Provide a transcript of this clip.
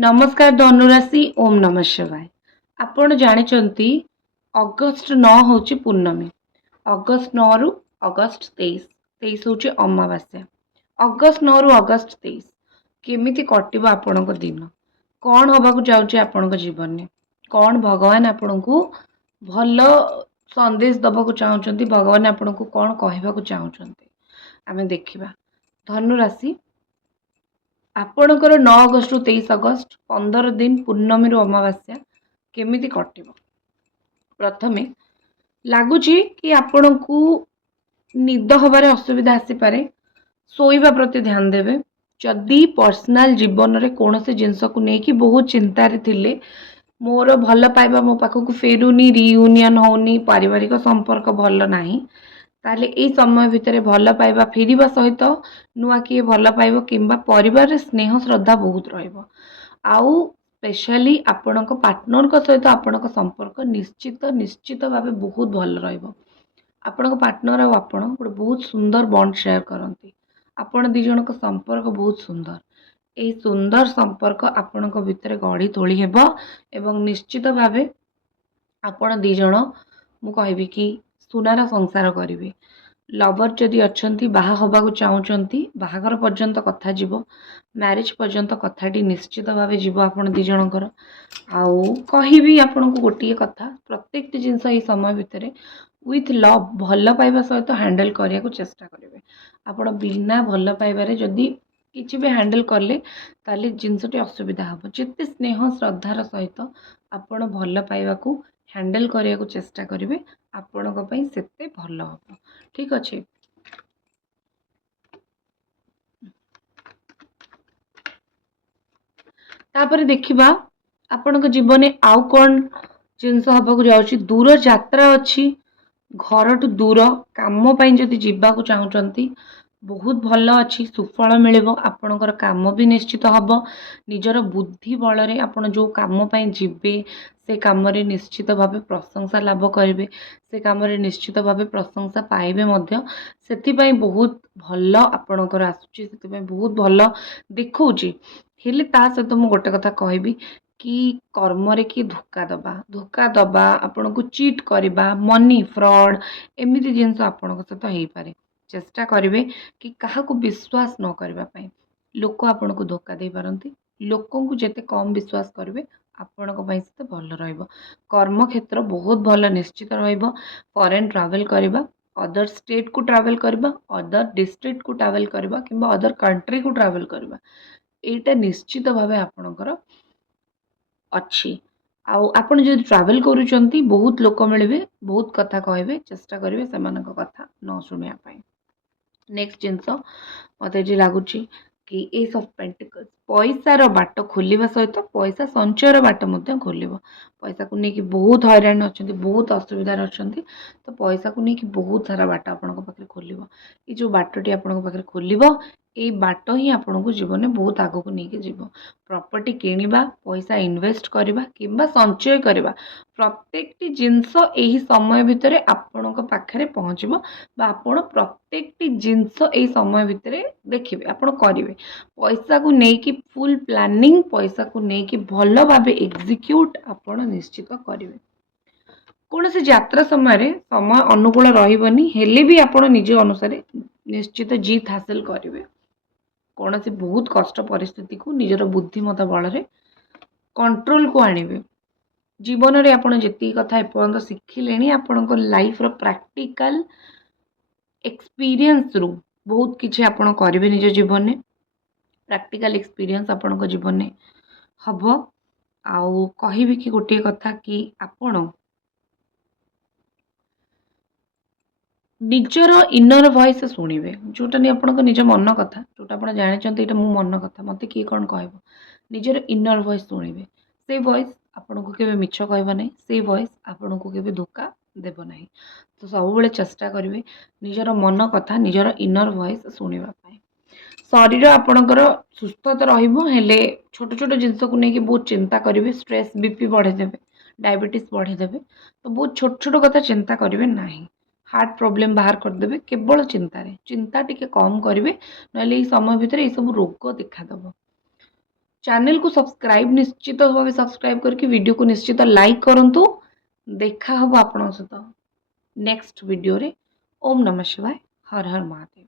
नमस्कार धनुराशि ओम नमः शिवाय। आपण जानते अगस्ट 9 हूँ पूर्णमी। अगस्ट 9 रु अगस्ट 23 23 हूँ अमावास्या। अगस्ट 9 रु अगस्ट 23 केमिति कटिबो आपण दिन कौन हबाकू जाउछि आपण जीवन में कौन भगवान आपण को भल संदेश दबाकू चाहते भगवान आपण को कौन कहवाकू चाहते आमे देखिबा। धनुराशि आपणकर 9 अगस्ट रु 23 अगस्ट 15 दिन पूर्णमी रु अमावास्या केमिति कटिबो। प्रथमे लगुच कि आपण को निद हबारे असुविधा आसी पारे, सोइबा प्रति ध्यान देवे। जदि पर्सनल जीवन रे कोनोसी जिंस को नेकी बहुत चिंता रे थिले, मोर भल पाइबा मो पाखक फेरुनी, रियूनियन होनी, पारिवारिक संपर्क भल नाही, ताले ए समय भितर भल पाइबा फेरिबा सहित नुआ किए भल पाइबो किंबा परिवार स्नेह श्रद्धा बहुत रहिबो। आउ स्पेशली आपणक पार्टनर को सहित आपणक संपर्क निश्चित निश्चित भावे बहुत भल रहिबो। आपणक पार्टनर और आपण गोटे बहुत सुंदर बॉन्ड शेयर करती। आपण दी जणक संपर्क बहुत सुंदर। ए सुंदर संपर्क आपणक भितर गढ़ी तोली हेबो एवं निश्चित भावे आपण दी जण मु कहबी कि सुनार संसार करेंगे। लवर जदि अच्छी बाहा हवाक चाहती बाहागर पर्यंत कथा जीव, मैरिज पर्यंत कथाटी निश्चित भाव जीव आपण दी जनकर। आउ कहबी आपन को गोटे कथा, प्रत्येक जिनस ये समय भितर विथ लव भल पाइबा सहित हैंडल करने को चेष्टा करेंगे। आपण बिना भल पाइबारे जदि किसी भी हैंडल कले ताले जिनसटी असुविधा हम। जिते स्नेह श्रद्धार सहित आपण भल पाइबा को हैंडल करने को चेष्टा करेंगे आपण सेते भल हम। ठीक अच्छे। तापर देखिबा आपण जीवन में आउ कौन जिनस हबाकू जाउछि। दूर यात्रा अच्छी, घर टू दूर काम पाई जदि जीवाकू चाहूचंती बहुत भल अच्छी, सुफल मिलिबो। आपणकर काम भी निश्चित हब। निजर बुद्धि बल रे आपण जो काम पाई जिबे से काम रे निश्चित भावे प्रशंसा लाभ करेंगे, से काम रे निश्चित भावे प्रशंसा पाइबे मध्य। सेति पई बहुत भल आपणकर आसुची, सेति पई बहुत भल देखौची। हेले ता सहित मु गोटे कथा कहबी कि कर्म रे कि धोखा दबा आपण को चीट करबा, मनी फ्रॉड एमिति जिंस आपण सहित हेई पारे। चेष्टा करेंगे कि क्या विश्वास न करने। लोक आपन को धोखा दे पारती। लोकों को जिते कम विश्वास करेंगे आपण से भल रहिबो। कर्म क्षेत्र बहुत भल निश्चित रहिबो। फॉरेन ट्रैवल करबा, अदर स्टेट को ट्रैवल करबा, अदर डिस्ट्रिक्ट को ट्रैवल करबा किंबा अदर कंट्री को ट्रैवल करबा, एटा निश्चित भावे आपणकर अच्छी। आउ आपण जो ट्रैवल करूचंती बहुत लोक मिलबे, बहुत कथा कहबे, चेष्टा करेंगे सेमानक कथा न सुनिया पाई। नेक्स्ट जिनस मत ये लगुच कि ए सब पेंटिकल्स पैसार बाट खोलिबा सहित पैसा संचयर बाट खोल। पैसा को लेकिन बहुत हैरान अच्छा, बहुत असुविधार अच्छा, तो पैसा को लेकिन बहुत सारा बाट आपण पाखे खोल। ये जो बाटटी आपण पाखे खोल ये बाट ही आपण को जीवन में बहुत आग को लेकिन जीव। प्रॉपर्टी किणवा, पैसा इन्वेस्ट करवा किंबा संचय करवा, प्रत्येक जिनस यही समय भितर आपण पाखे पहुँचब। आपण प्रत्येक जिनस यही समय भितर देखिए आपण करेंगे। पैसा को लेकिन फुल प्लानिंग, पैसा को लेकिन भल भाव एग्जीक्यूट आपण निश्चित करेंगे। कौन से यात्रा समय समय अनुकूल रही हेले भी आपण निज अनुसार निश्चित जीत हासिल करेंगे। कौन से बहुत कष्ट परिस्थिति को निजर बुद्धिमता बल कंट्रोल को आणवे। जीवन में आप जी कथा एपर्यंत शिखिले आपण लाइफ प्रैक्टिकल एक्सपीरियंस रु बहुत किसी आपण करेंगे। निज जीवन में प्रैक्टिकल एक्सपीरियंस आपण जीवन में हम। आउ कहबी कि गोटे कथा कि आपण निजर इनर वॉइस शुणवे, जोटा नहीं आपण निज मन कथा, जोटा आप जानते ये मो मन कथा, मत किए कौन कह निजर इनर वॉइस शुणवे। से वॉइस आपण को केवे मिछ कहबा नहीं, से वॉइस आपण को केवे धोखा देव नहीं। तो सब बेले चेष्टा करेंगे निजर मन कथा, निजर इनर वॉइस शुणा। शरीर आपणकर सुस्थता हेले छोट छोट जिनस को लेकिन बहुत चिंता करेंगे। स्ट्रेस बीपी बढ़ेदेवे, डायबिटीज बढ़ेदेवे, तो बहुत छोट छोट कथा चिंता करेंगे ना। हार्ट प्रॉब्लम बाहर करदे केवल चिंता टी कम करेंगे, ना समय भितर ये सब रोग देखादेव। चैनल को सब्सक्राइब निश्चित भाव सब्सक्राइब करके वीडियो को निश्चित लाइक करंतु। देखा हम आपन सहित नेक्स्ट वीडियो रे। ओम नमः शिवाय। हर हर महादेव।